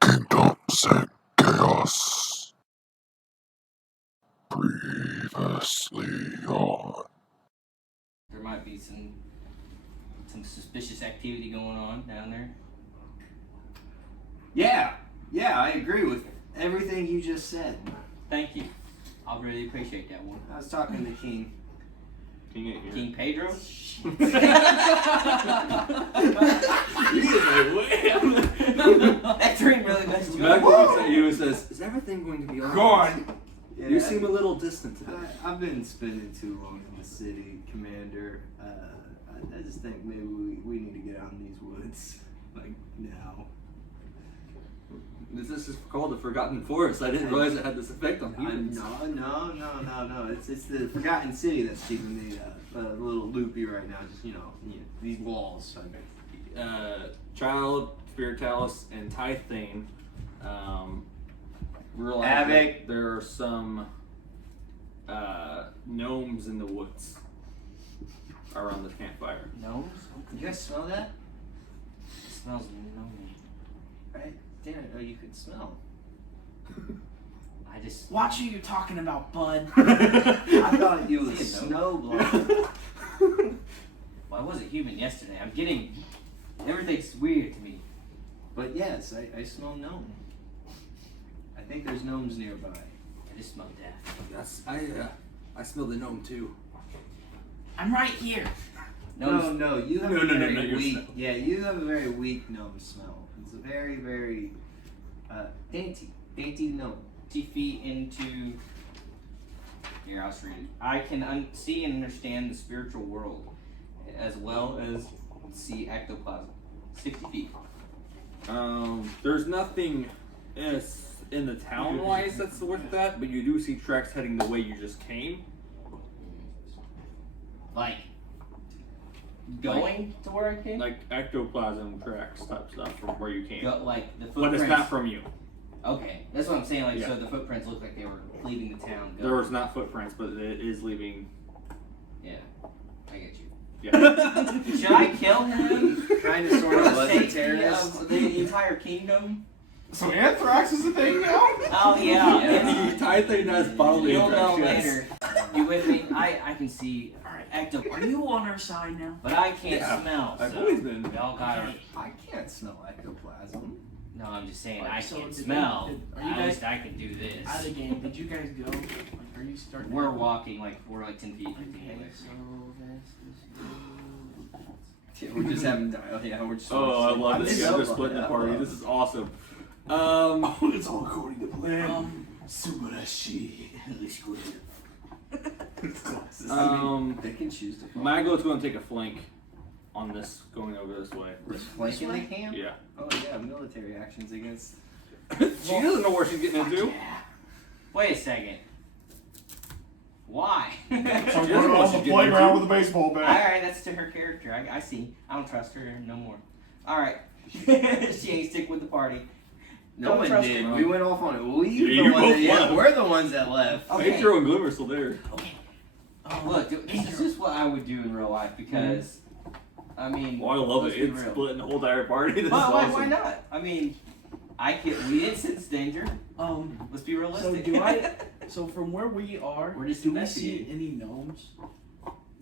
Kingdoms and Chaos. Previously on. There might be some suspicious activity going on down there. Yeah, I agree with everything you just said. Thank you. I'll really appreciate that one. I was talking to King. King ain't here. King Pedro? He is like, wham! That dream really messed you Mac up. looks at you and says, "Is everything going to be alright?" Gone. Yeah, You seem a little distant today. I've been spending too long in the city, Commander. I just think maybe we need to get out in these woods, like now. This is called the Forgotten Forest. I didn't realize it had this effect on humans. No. It's the Forgotten City that's keeping me a little loopy right now. Just these walls. Child, Spiritalis, and Tythane realize Havoc. that there are some gnomes in the woods around the campfire. Gnomes? You guys smell that? It smells gnomey. Right? Didn't know you could smell. I just... Watch who you're talking about, bud. I thought you was See a gnome? snowblind. Well, I wasn't human yesterday. I'm getting... Everything's weird to me. But yes, I smell gnome. I think there's gnomes nearby. I just smell death. Yes, I smell the gnome too. I'm right here. Gnomes... No, you have No, a no, very you're weak. smell. Yeah, you have a very weak gnome smell. It's a very, very dainty gnome. 50 feet into... Here, I'll just read it. I can see and understand the spiritual world, as well as see ectoplasm. 60 feet. There's nothing in the town-wise that's worth that, but you do see tracks heading the way you just came. Like, going to where I came? Like ectoplasm tracks type stuff from where you came. Like the But footprints. it's not from you. Okay, that's what I'm saying. Like, Yeah. so the footprints look like they were leaving the town. There was not footprints, but it is leaving. Yeah, I get you. Yeah. Should I kill him? Kind of, sort For of, the was a safety terrorist. of the entire kingdom? So anthrax is a thing now? Oh yeah. Tythane has bodily You'll know infections. later. You with me? I can see ectoplasm. Are you on our side now? But I can't Yeah, smell. I've so always been. Y'all got it. I can't smell ectoplasm. No, I'm just saying Like, I so can't did smell. they- are you At guys- least I can do this. Out of the game, did you guys go? Like, are you starting? We're walking like we're like 10 feet. 15 Okay, away. so this is Yeah, we're just having dialogue. Yeah, we're just. Oh, I love this. I'm You guys so are splitting the glad. party. This is awesome. Oh, it's all according to plan. Subarashi. They can choose to. Mago's going to take a flank on this, going over this way. Flanking the camp. Yeah. Oh yeah, military actions against. She doesn't know where she's getting into. Wait a second. Why? So She we're doesn't on know what the she's getting playground into. with a baseball bat. Alright, that's to her character. I see. I don't trust her no more. Alright. She ain't stick with the party. No Don't one trust did. her. We went off on it. Yeah, We you the ones both that, yeah, left. we're the ones that left. Okay. Pedro and Glimmer are still there. okay. Look, this is just what I would do in real life because, I mean, Oh, I love let's it. be It's real. splitting the whole entire party. This is Why awesome. not? I mean, we didn't sense danger. Let's be So realistic. do I? So from where we are, We're just do we see investigating. any gnomes?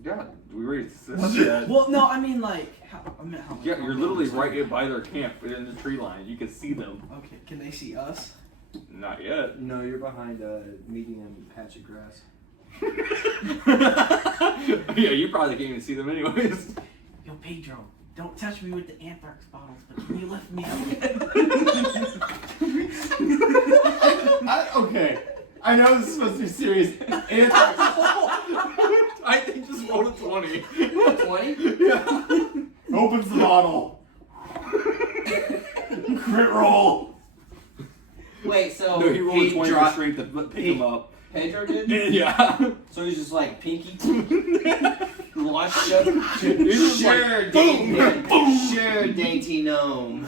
Yeah, we raised this shit. Well, no, I mean like, I meant how. Yeah, you're literally right by their camp in the tree line. You can see them. Okay, can they see us? Not yet. No, you're behind a medium patch of grass. Yeah, you probably can't even see them anyways. Yo, Pedro, don't touch me with the anthrax bottles, but can you lift me up? Okay. I know this is supposed to be serious. Anthrax. I think just rolled a 20. 20? Yeah. Opens the bottle. Crit roll. Wait, so No, he rolled a 20 for dropped- strength to pick him up. Pedro did? Yeah. So he's just like pinky launch shot. He's just Sure, like, dainty, sure, dainty gnome.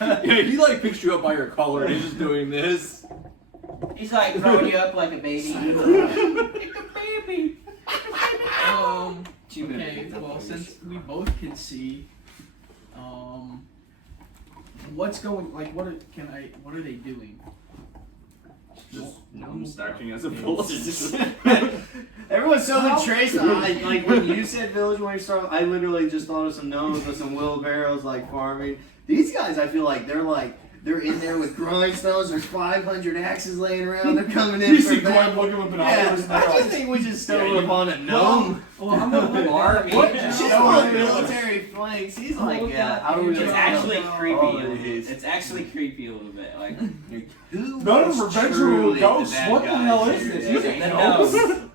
yeah, he like picks you up by your collar and he's just doing this. He's like throwing you up like a baby. Like a baby. Okay, well, since we both can see, What's going? Like, what are they doing? Just gnomes acting as a village. Everyone's so trace. Like when you said village when you started, I literally just thought of some gnomes with some wheelbarrows, like farming. These guys, I feel like they're in there with grindstones. There's 500 axes laying around. They're coming in. You for see battle. Glenn looking with Yeah, binoculars. I just think we just stumbled upon a gnome. Well, I'm gonna Army. She's on military flanks. He's like, yeah, how do we It's know? actually creepy. Oh, a little it bit. is. It's actually creepy a little bit. Like Who None of them was are venturing truly with ghosts. the bad What the guy hell is here? this? Yeah. These ain't the gnomes. nose.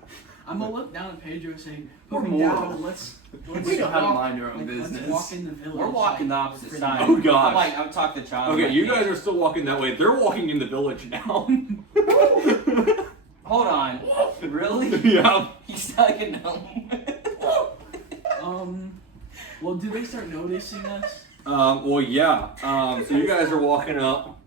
I'm gonna look down at Pedro and say, We're "Put me mortal. down. Let's We know how to walk- mind our own let's business. walk in the village." We're walking the like, opposite pretty- side. Oh, gosh. I'm talking to child. Okay, like you me. guys are still walking that way. They're walking in the village now. Hold on. Really? Yeah. He's stuck in gnome. Well, do they start noticing us? Well, yeah. So you guys are walking up.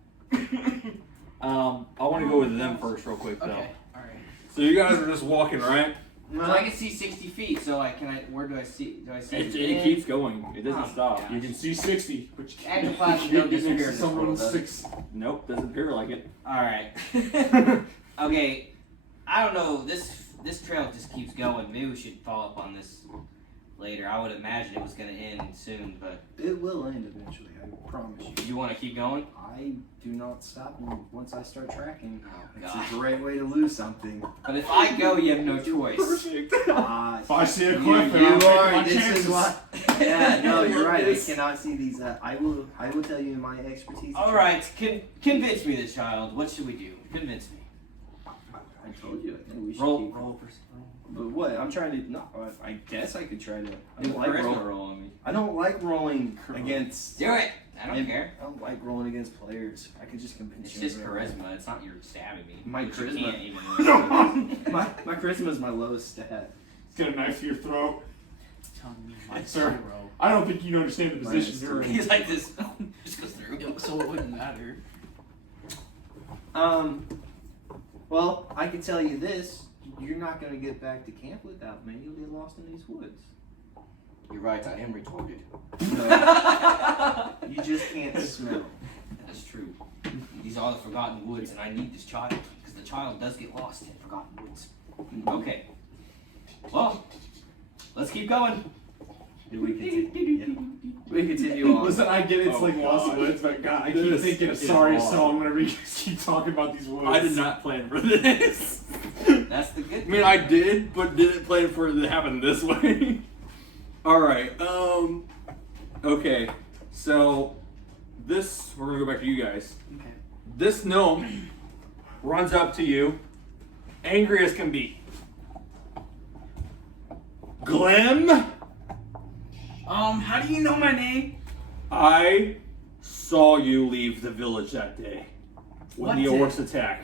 I want to go with them first, real quick, though. Okay. All right. So you guys are just walking, right? So I can see 60 feet. So where do I see? Do I see? It keeps going. It doesn't Oh, stop. gosh. You can see 60, but you can't. Ectoplasm you don't disappear in next to this someone world, does it? 6. Nope, doesn't appear like it. All right. Okay. I don't know. This trail just keeps going. Maybe we should follow up on this later. I would imagine it was gonna end soon, but It will end eventually, I promise you. you want to keep going? I do not stop once I start tracking. It's gosh. a great way to lose something. But if I go, you have no choice. Ah, If I see a you, cliff, you then I'll take are. my This chances. is what. Yeah, no, you're right. I cannot see these. I will tell you my expertise. All right. Convince me, the child. What should we do? Convince me. I told you. I think we should Roll. keep. Roll. But what? I'm trying to. No, I guess I could try to. I Do don't a like charisma roll on me. I don't like rolling against. Do it. I don't care. I don't like rolling against players. I could just convince It's you. just of everything. charisma. It's not you're stabbing me. My Which you charisma. can't even. My charisma is my lowest stat. Get a knife to your throat. Telling me my Sir. 0. I don't think you understand the position Minus you're in. He's like this. Just goes through. Yeah, so it wouldn't matter. Well, I can tell you this. You're not going to get back to camp without me. You'll get lost in these woods. You're right. I am retarded. No, you just can't smell. That's true. These are the Forgotten Woods, and I need this child because the child does get lost in Forgotten Woods. Okay. Well, let's keep going. We continue. Yeah. We continue on. Listen, I get it's Oh, like Lost God. Woods, but God, I keep This thinking, is sorry, awesome. so I'm gonna keep talking about these woods. I did not plan for this. That's the good. I mean, I did, but didn't plan for it to happen this way. All right. Okay. So this, we're gonna go back to you guys. Okay. This gnome runs up to you, angry as can be. Glim, How do you know my name? I saw you leave the village that day when What the day? orcs attack.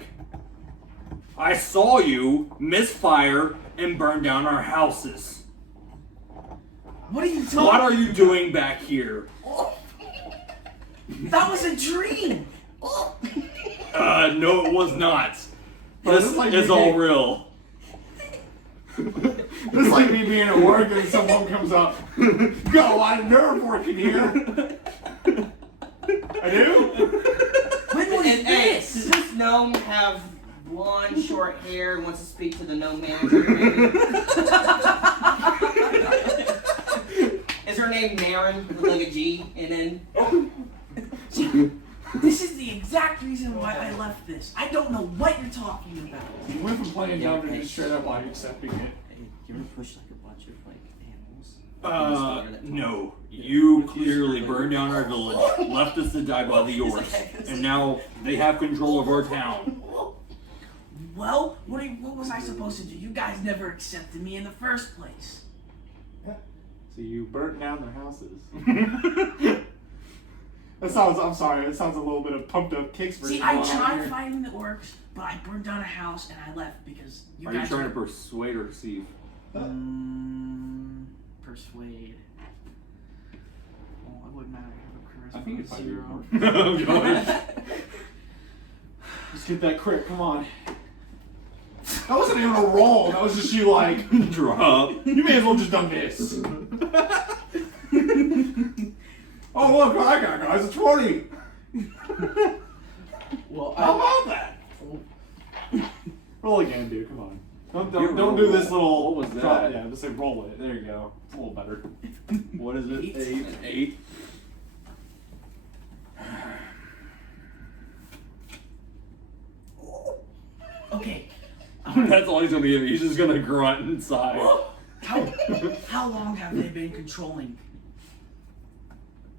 I saw you misfire and burn down our houses. What are you talking? What are you doing back here? That was a dream. No, it was not. Bro, This this is like is me all being- real. This is like me being at work and someone comes up. You got a lot of nerve working here. I do? When was And hey, this? does this gnome have blonde, short hair and wants to speak to the gnome manager? Maybe? Is her name Marin with like a G and then? This is the exact reason why I left this. I don't know what you're talking about. You went from playing dumb to just straight up like accepting it. Hey, you ever push like a bunch of like animals? No. You clearly burned down our village, left us to die by the orcs, and now they have control of our town. Well, what was I supposed to do? You guys never accepted me in the first place. So you burnt down their houses. I'm sorry, it sounds a little bit of pumped up kicks version. See, I going on tried here. fighting the orcs, but I burned down a house and I left because you Are you guys trying to were- persuade or deceive? persuade. Well, it wouldn't matter. I have a charisma I think it's of like 0. Oh, gosh. Let's get that crit, come on. That wasn't even a roll, that was just you like, Drop. you may as well just done this. Oh look, I got guys, a 20. Well, How about that? Roll again, dude. Come on. Don't do this little. What was drop- that? Yeah, just say roll it. There you go. It's a little better. What is it? 8. An 8. Okay. That's all he's gonna give me. He's just gonna grunt inside. How long have they been controlling?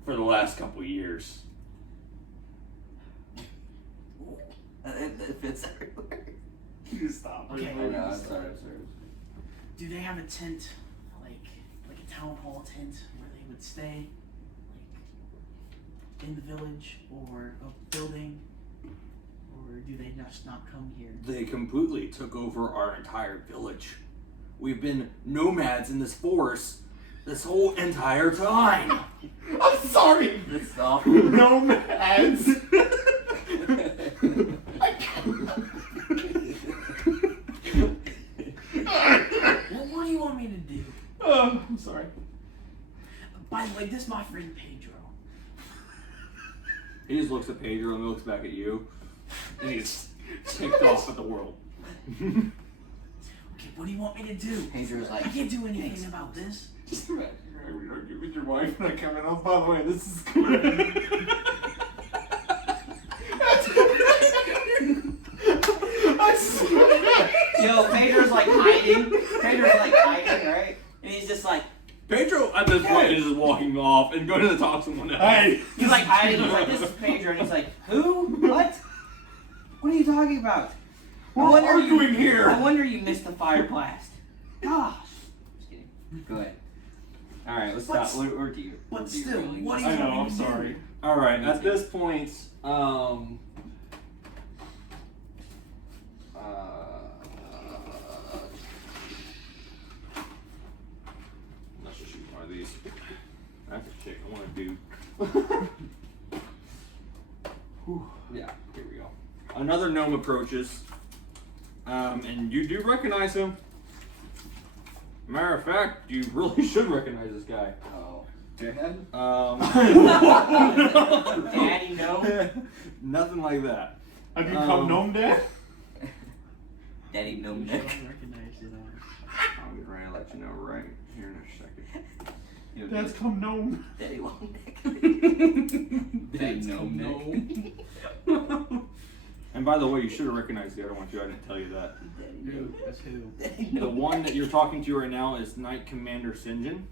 For the last couple years. It fits everywhere. You stop. Okay. I know, I'm sorry. Do they have a tent, like a town hall tent, where they would stay, like in the village or a building, or do they just not come here? They completely took over our entire village. We've been nomads in this forest this whole entire time. I'm sorry. Stop. Nomads. What do you want me to do? I'm sorry. By the way, this is my friend Pedro. He just looks at Pedro and looks back at you. And he's ticked off at the world. Okay, what do you want me to do? Pedro's I like, can't do anything about this. Just imagine you're arguing with your wife not coming home. By the way, this is good. I swear. yo, Pedro's like hiding. Pedro's like hiding, right? And he's just like, Pedro at this point is just walking off and going to talk to someone else. Hey. he's like hiding. He's like, this is Pedro. And he's like, who? What? What are you talking about? We're arguing here. I wonder you missed the fire blast. Gosh. Just kidding. Go ahead. All right, let's But stop. We're deep. but We're still, derailing. what do you I know. want me I'm to sorry. All right, at this point, let's just shoot one of these. That's a chick. I want a dude. Whew. Yeah, here we go. Another gnome approaches, and you do recognize him. Matter of fact, you really should recognize this guy. Oh. Deadhead? Daddy, no. Nothing like that. Have you come gnome dad? Daddy, no do? I neck. don't recognize it. I'll get ready to let you know right here in a second. You know, Dad's come gnome. Daddy long neck. Daddy no neck. And by the way, you should have recognized the other one too. I didn't tell you that. Daddy Who? That's who? Daddy The no one that you're talking to right now is Knight Commander Sinjin.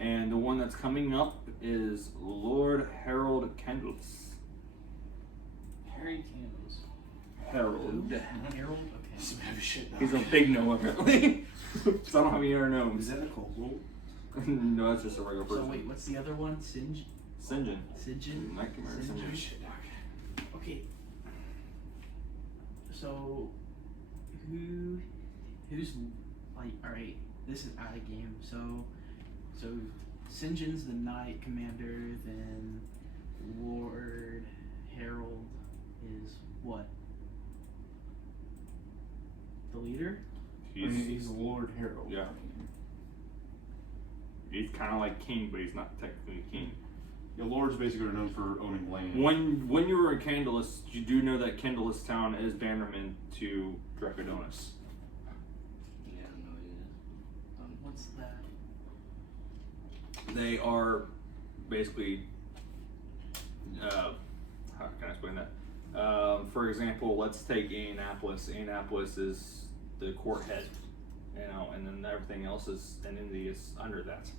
And the one that's coming up is Lord Harold Kendlis. Harry Candles. Harold. Harold? Okay. Some heavy shit. He's a big gnome apparently. So I don't have any other gnomes. Is that a kobold? No, that's just a regular person. So wait, what's the other one? Sinjin. Sinjin? Knight Commander Sinjin. Sinjin. Shit, dog. Okay. So, who's like? All right, this is out of game. So Sinjin's the Knight Commander. Then Lord Harold is what? The leader? He's Lord Harold. Yeah. He's kind of like king, but he's not technically king. Yeah, Lord's basically known for owning land. When you were a Candlelis, you do know that Candlelis town is bannerman to Dracodonis. Yeah, I don't know what it is. What's that? They are basically, how can I explain that? For example, let's take Annapolis. Annapolis is the court head, you know, and then everything else is, and Indy is under that.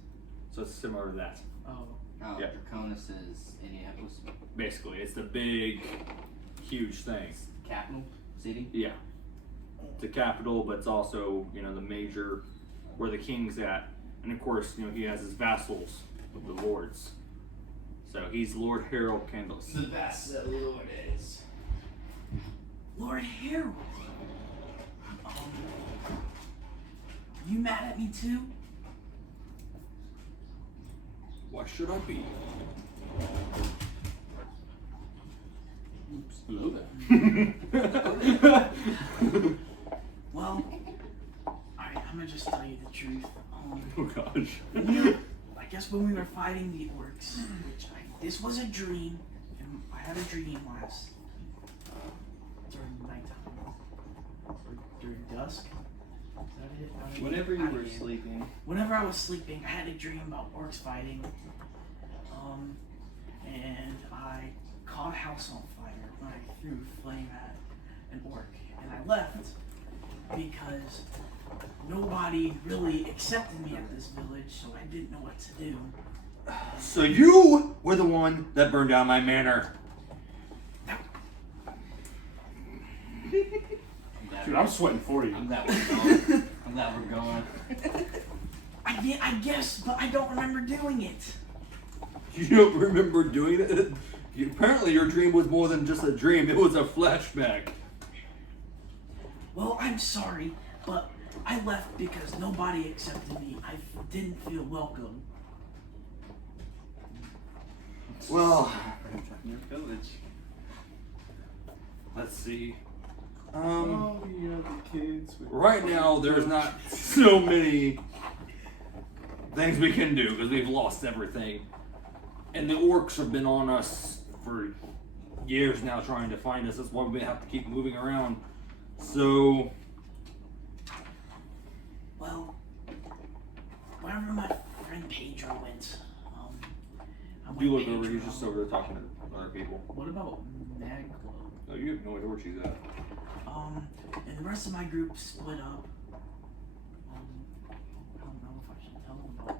So it's similar to that. Oh. Oh, Yeah. Draconis is Indianapolis. Basically, it's the big, huge thing. Capital city. Yeah. It's the capital, but it's also, you know, the major, where the king's at. And of course, you know, he has his vassals, the lords. So he's Lord Harold Candles. The best that Lord is. Lord Harold. You mad at me too? Why should I be? Oops. Hello there. Well, alright, I'm gonna just tell you the truth. Oh gosh. I guess when we were fighting the orcs, this was a dream, and I had a dream last during nighttime or during dusk. Is that it? Whenever you were sleeping. Whenever I was sleeping, I had a dream about orcs fighting. And I caught a house on fire when I threw flame at an orc, and I left because nobody really accepted me at this village, so I didn't know what to do. So you were the one that burned down my manor. Dude, I'm sweating for you. I'm glad we're going. I'm glad we're going. I guess, but I don't remember doing it. You don't remember doing it? Apparently your dream was more than just a dream. It was a flashback. Well, I'm sorry, but I left because nobody accepted me. I didn't feel welcome. Well, Your village. let's see. Oh, the other kids. Right now there's not so many things we can do because we've lost everything. And the orcs have been on us for years now trying to find us. That's why we have to keep moving around. So, Well, wherever my friend Pedro went, I went you look Pedro. over, he's just over there talking to other people. What about Maglo? No, you have no idea where she's at. And the rest of my group split up. I don't know if I should tell them, but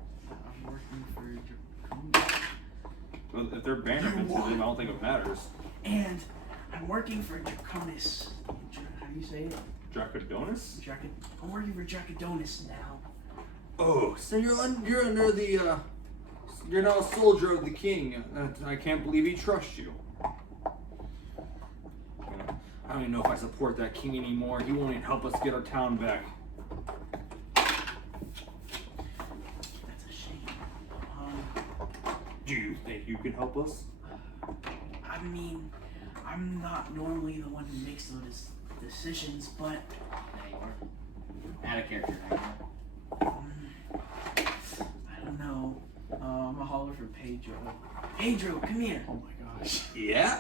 I'm working for Draconius. Well, if they're banner to them, I don't think it matters. And I'm working for Draconis. How do you say it? Dracodonis? I'm working for Dracodonis now. Oh, so you're under the, you're now a soldier of the king. I can't believe he trusts you. I don't even know if I support that king anymore. He won't even help us get our town back. That's a shame. Do you think you can help us? I mean, I'm not normally the one who makes those decisions, but Now you are. Out of character now. I don't know. I'm gonna holler for Pedro. Pedro, come here. Oh my gosh. Yeah?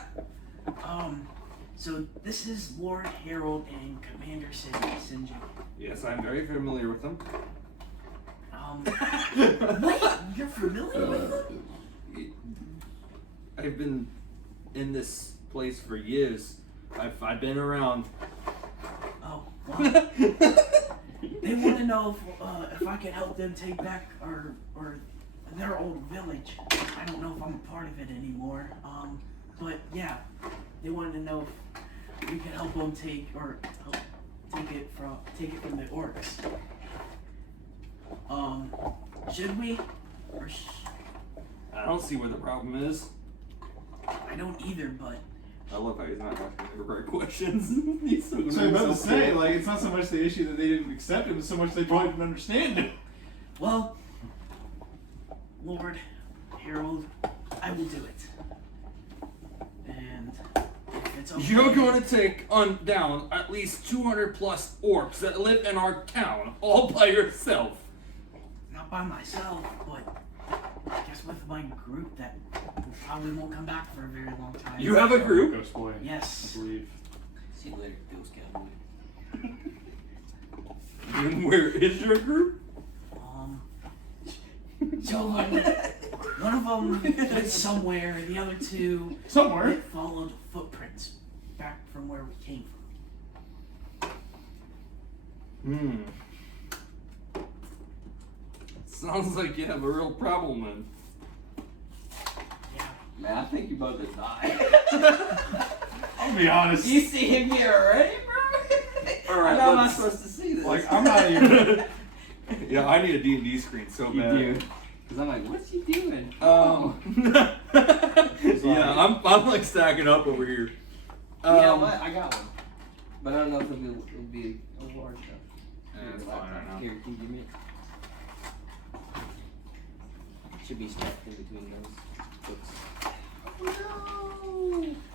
So this is Lord Harold and Commander Sinjin. Yes, I'm very familiar with them. Wait, you're familiar with them? I've been in this place for years. I've been around. Oh, well, they want to know if I could help them take back or their old village. I don't know if I'm a part of it anymore. But yeah, they wanted to know if we could help them take it from the orcs. Should we? Or I don't see where the problem is. I don't either, but I love how he's not asking the right questions. He's so So I'm about to say, like, it's not so much the issue that they didn't accept him, it's so much they probably didn't understand him. well, Lord Harold, I will do it. And if it's okay, You're going to take down at least 200 plus orcs that live in our town all by yourself. not by myself, but I guess with my group that probably won't come back for a very long time. You have a group? Ghost boy. I Yes. believe. See you later, Ghost Cowboy. And where is your group? So one of them went somewhere, the other two Somewhere. they followed footprints back from where we came from. Sounds like you have a real problem then. Yeah. Man, I think you both just died. I'll be honest. You see him here already, bro? Alright, How am I let's- supposed to see this? Like, I'm not even. Yeah, I need a D&D screen so You bad. do. Because I'm like, what's he doing? Yeah, I'm like stacking up over here. You know what? I got one. But I don't know if it'll be a large enough. Yeah, it's fine right now. Here, can you give me it? Should be stuck in between those books. Oh, no!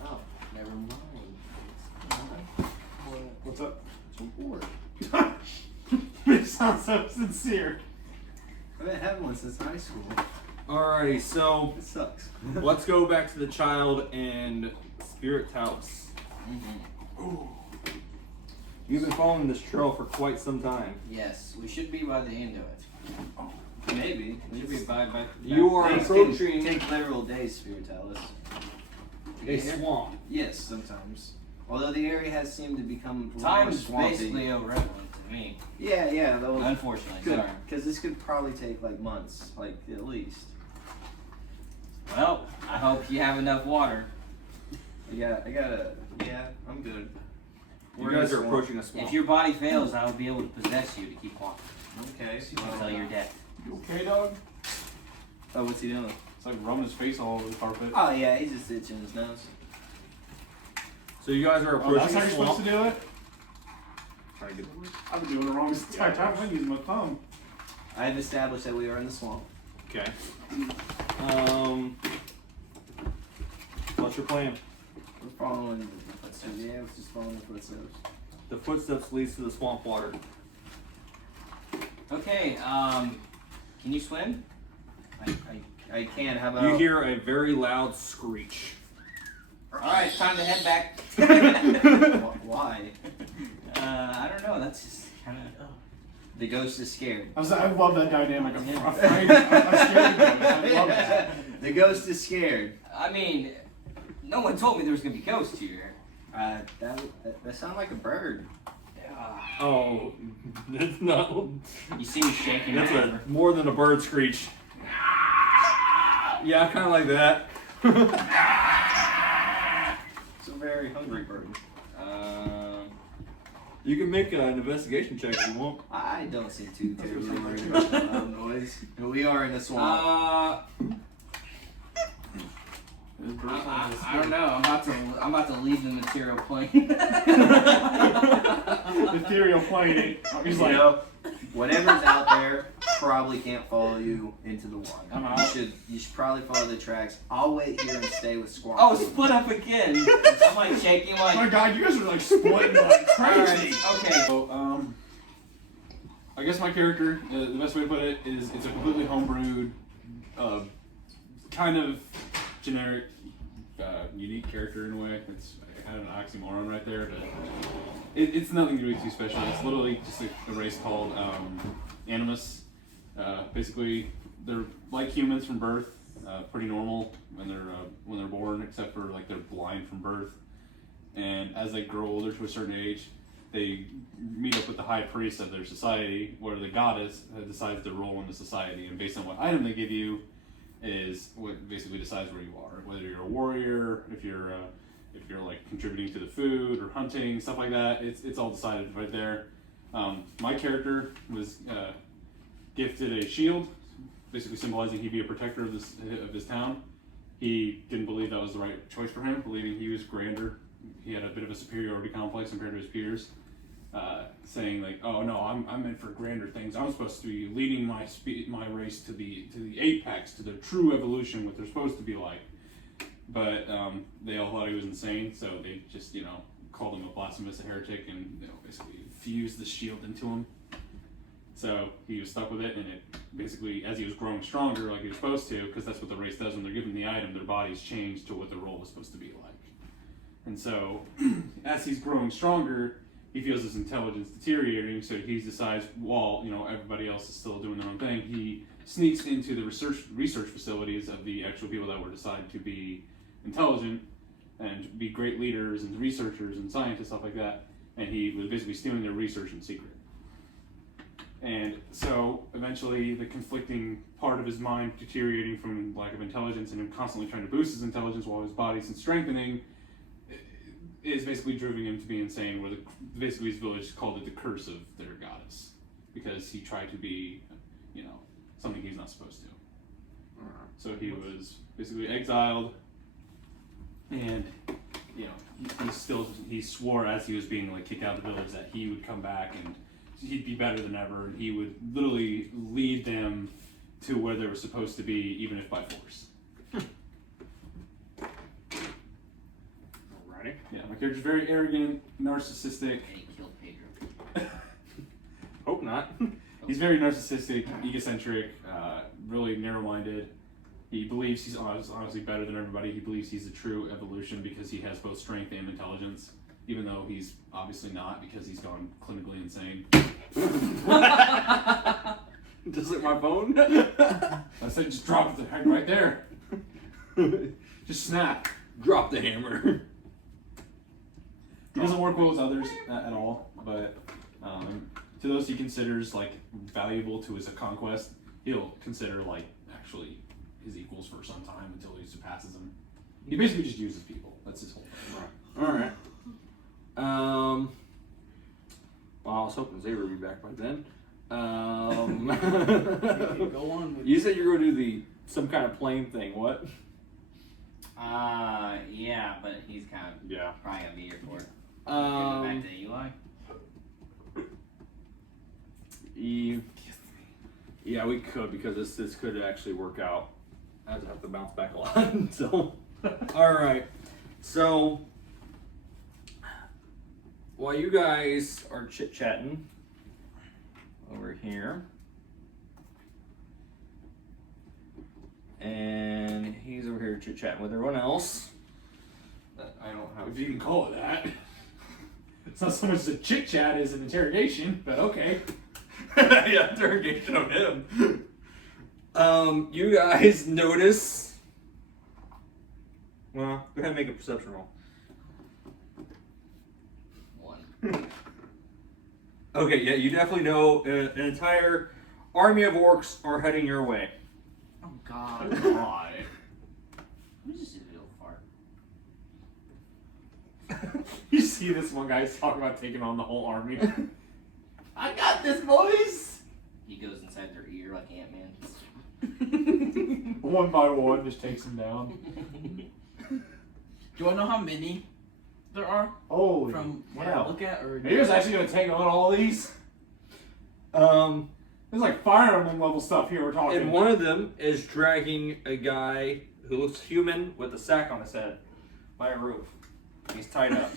Oh, never mind. What's up? I'm bored. It sounds so sincere. I haven't had one since high school. Alrighty, so It sucks. let's go back to the child and Spirit House. You've been following this trail for quite some time. Yes, we should be by the end of it. Maybe. We should be by You are Days approaching can take literal days, Spiritalis. a swamp. Yes, sometimes. Although the area has seemed to become a little more Time's swampy. basically irrelevant to me. Yeah, that was Unfortunately, good. sorry. Because this could probably take like months, like at least. Well, I hope you have enough water. Yeah, I'm good. You guys are approaching a swamp. If your body fails, I will be able to possess you to keep walking Okay. until you're dead. You okay, dog? Oh, what's he doing? It's like rubbing his face all over the carpet. Oh yeah, he's just itching his nose. So you guys are Oh, approaching that's how a you're swamp. supposed to do it? Trying to get I've been doing it wrong this entire time. I'm using my thumb. I have established that we are in the swamp. Okay. What's your plan? We're following the footsteps. Yeah, we're just following the footsteps. The footsteps leads to the swamp water. Okay, can you swim? I can. How about You hear a very loud screech. Alright, it's time to head back. Why? I don't know, that's just kind of... The ghost is scared. I love that dynamic. I'm scared of ghosts. I love that. The ghost is scared. I mean, no one told me there was going to be ghosts here. That sounds like a bird. Oh, that's not. You see me shaking That's my more than a bird screech. Yeah, kind of like that. It's a very hungry bird. You can make an investigation check if you want. I don't see too terribly worried about the loud noise. But we are in a swamp. I don't know. I'm about to leave the material plane. Ethereal plane. He's You like, know, whatever's out there probably can't follow you into the water. I'm out. You should probably follow the tracks. I'll wait here and stay with Squawk. Oh, split up again. I'm like shaking oh my like. god, you guys are like splitting like Alright, crazy. okay. So, I guess my character, the best way to put it is it's a completely homebrewed, kind of generic, unique character in a way. It's kind of an oxymoron right there, but it's nothing really too special. It's literally just a race called Animus. Basically, they're like humans from birth, pretty normal when they're born, except for like they're blind from birth. And as they grow older to a certain age, they meet up with the high priest of their society, where the goddess decides their role in the society, and based on what item they give you, is what basically decides where you are. Whether you're a warrior, if you're like contributing to the food or hunting, stuff like that. It's all decided right there. My character was gifted a shield, basically symbolizing he'd be a protector of this town. He didn't believe that was the right choice for him, believing he was grander. He had a bit of a superiority complex compared to his peers, saying like, "Oh no, I'm meant for grander things. I'm supposed to be leading my race to the apex, to the true evolution, what they're supposed to be like." But they all thought he was insane, so they just called him a blasphemous, a heretic, and basically fused the shield into him. So he was stuck with it, and it basically, as he was growing stronger, like he was supposed to, because that's what the race does when they're given the item, their bodies change to what their role was supposed to be like. And so, as he's growing stronger, he feels his intelligence deteriorating, so he decides, while everybody else is still doing their own thing, he sneaks into the research facilities of the actual people that were decided to be intelligent and be great leaders and researchers and scientists, stuff like that. And he was basically stealing their research in secret. And so eventually the conflicting part of his mind deteriorating from lack of intelligence and him constantly trying to boost his intelligence while his body's strengthening is basically driving him to be insane, where basically his village called it the curse of their goddess, because he tried to be, something he's not supposed to. So he was basically exiled, and he swore as he was being like kicked out of the village that he would come back and he'd be better than ever, and he would literally lead them to where they were supposed to be, even if by force. Alrighty. Yeah, my character's very arrogant, narcissistic. And he killed Pedro. Hope not. He's very narcissistic, egocentric, really narrow-minded. He believes he's honestly better than everybody. He believes he's a true evolution because he has both strength and intelligence, even though he's obviously not because he's gone clinically insane. Just like my phone. I said just drop the heck right there. Just snap. Drop the hammer. He doesn't work well with others at all, but to those he considers like valuable to his conquest, he'll consider like actually his equals for some time until he surpasses them. He basically just uses people. That's his whole thing. All right. Well, I was hoping Xavier would be back by then. Go on with You said you were going to do some kind of plane thing. What? Yeah, but he's kind of probably gonna be here for it. Give it back to Eli. Yeah, we could because this could actually work out. I just have to bounce back a lot. So, all right. So, while you guys are chit chatting over here, and he's over here chit chatting with everyone else. I don't have. If you can call it that. It's not so much a chit chat as an interrogation, but okay. Yeah, interrogation of him. You guys notice. Well, go ahead and make a perception roll. 1. Okay, yeah, you definitely know an entire army of orcs are heading your way. Oh God. Why? Let me just do a little fart. You see this one guy's talking about taking on the whole army. I got this, boys. He goes inside their ear like Ant-Man. One by one, just takes him down. Do you want to know how many there are Holy from what wow. I look at? Or Are you guys actually going to take on all these? There's like Fire Emblem level stuff here we're talking. And one of them is dragging a guy who looks human with a sack on his head by a roof. He's tied up.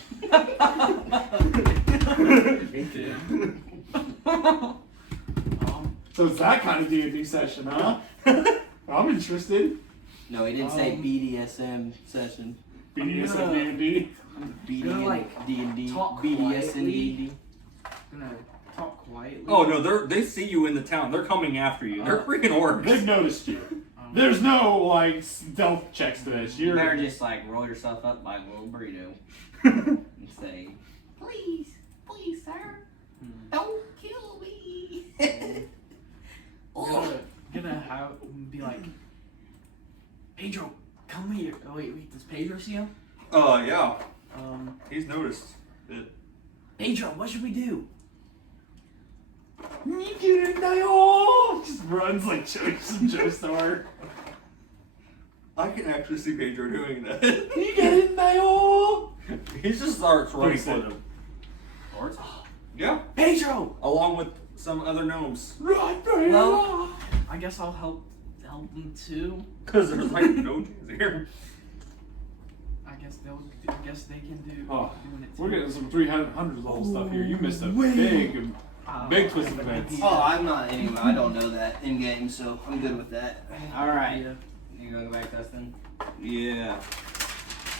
So it's that kind of D&D session, huh? I'm interested. No, he didn't say BDSM session. BDSM D&D. Gonna, BD like, D&D. talk BDSM quietly. D&D. I'm gonna talk quietly. Oh no, they see you in the town. They're coming after you. They're freaking orcs. They've noticed you. There's no like stealth checks to this. You You're better just like roll yourself up by a little burrito and say, please, sir, don't kill me. I'm gonna have be like, Pedro, come here. Oh wait, does Pedro see him? Yeah. He's noticed it. Pedro, what should we do? just runs like some Joestar. I can actually see Pedro doing that. He just starts running for them. Orcs? Yeah, Pedro. along with some other gnomes. Well, I guess I'll help them too. Because there's like no chance here. I guess they can do. Oh, doing it we're too. getting some 300 level stuff here. You missed a big twist of events. Oh, I'm not anyway. I don't know that in game, so I'm good with that. All right. Yeah. You gonna go back to us then? Yeah.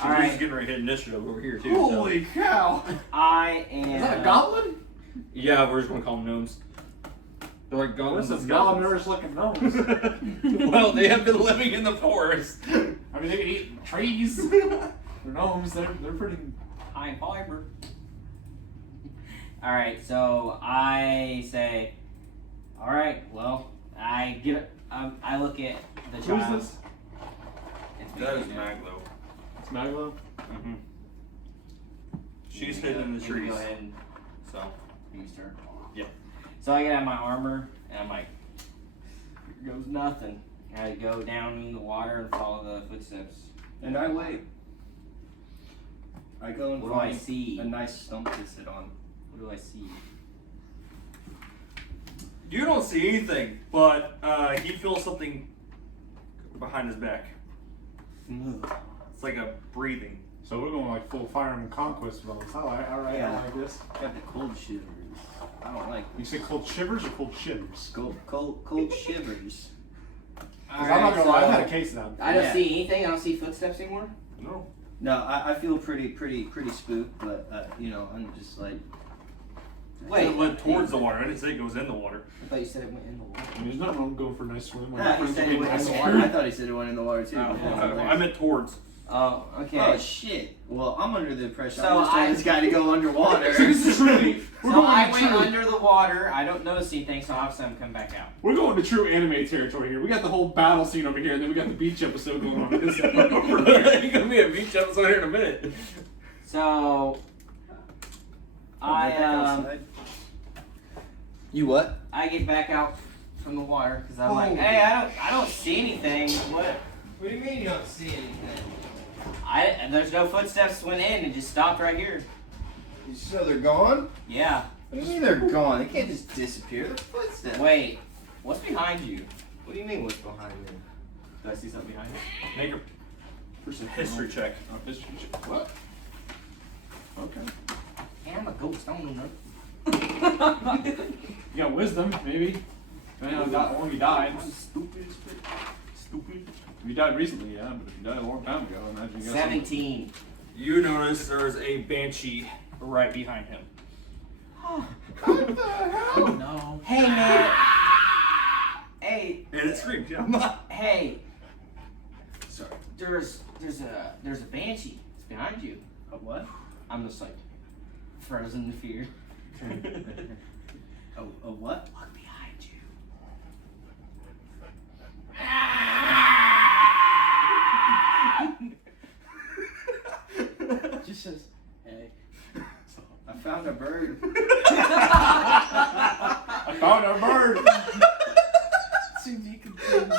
All He's right. getting ready to hit initiative over here too. Holy cow! I am. Is that a goblin? So. Yeah, we're just gonna call them gnomes. They're like goblins. What's this and goblin-ish looking gnomes? Well, they have been living in the forest. I mean, they can eat trees. They're gnomes. They're pretty. High in fiber. All right, so I say, all right. Well, I look at the child. Who's this? It's That is me. Maglo. It's Maglo. Mm-hmm. She's hidden in the You can trees. Go ahead and So. use her. Yep. So I get out my armor and I'm like, here goes nothing. I go down in the water and follow the footsteps. And I wait. I go and What do I find see? a nice stump to sit on. What do I see? You don't see anything, but he feels something behind his back. It's like a breathing. So we're going like full Fire Emblem Conquest mode. All right, Yeah. I like this. Got the cold shivers. I don't like You say cold shivers or cold shivers? cold shivers. Because I'm not gonna lie, I've had a case now. I don't Yeah. see anything. I don't see footsteps anymore. No. No, I feel pretty spooked, but you know, I'm just like. Wait. It went towards the water. I didn't say it goes in the water. I thought you said it went in the water. I mean, there's nothing wrong with going for a nice swim. when Yeah, your he friends said are it being went in nice the to water. you. I thought he said it went in the water too. I meant towards. Oh, okay. Oh shit! Well, I'm under the impression So I'm just telling I- this guy to go underwater. So I went under the water. I don't notice anything, so obviously I'm coming back out. We're going to true anime territory here. We got the whole battle scene over here, and then we got the beach episode going on. This It's gonna be a beach episode here in a minute. So You what? I get back out from the water because I'm like, hey, I don't see anything. What do you mean you don't see anything? There's no footsteps went in and just stopped right here. So they're gone? Yeah. What do you mean they're gone? They can't just disappear. They're footsteps. Wait, what's behind you? What do you mean? What's behind me? Do I see something behind you? Make a history check. Oh, history check. What? Okay. Hey, I'm a ghost. I don't know nothing. You got wisdom, maybe. Depending on how long you died. Stupid. Stupid. If you died recently, yeah, but if you died a long time ago, I imagine you got 17. You notice there's a banshee right behind him. Oh no. Hey, man. Hey. And it screams, yeah. Hey. Sorry. There's a banshee. It's behind you. A what? I'm just like frozen in fear. A what? Look behind you. Just says, hey. I found a bird. I found our bird! To be continued.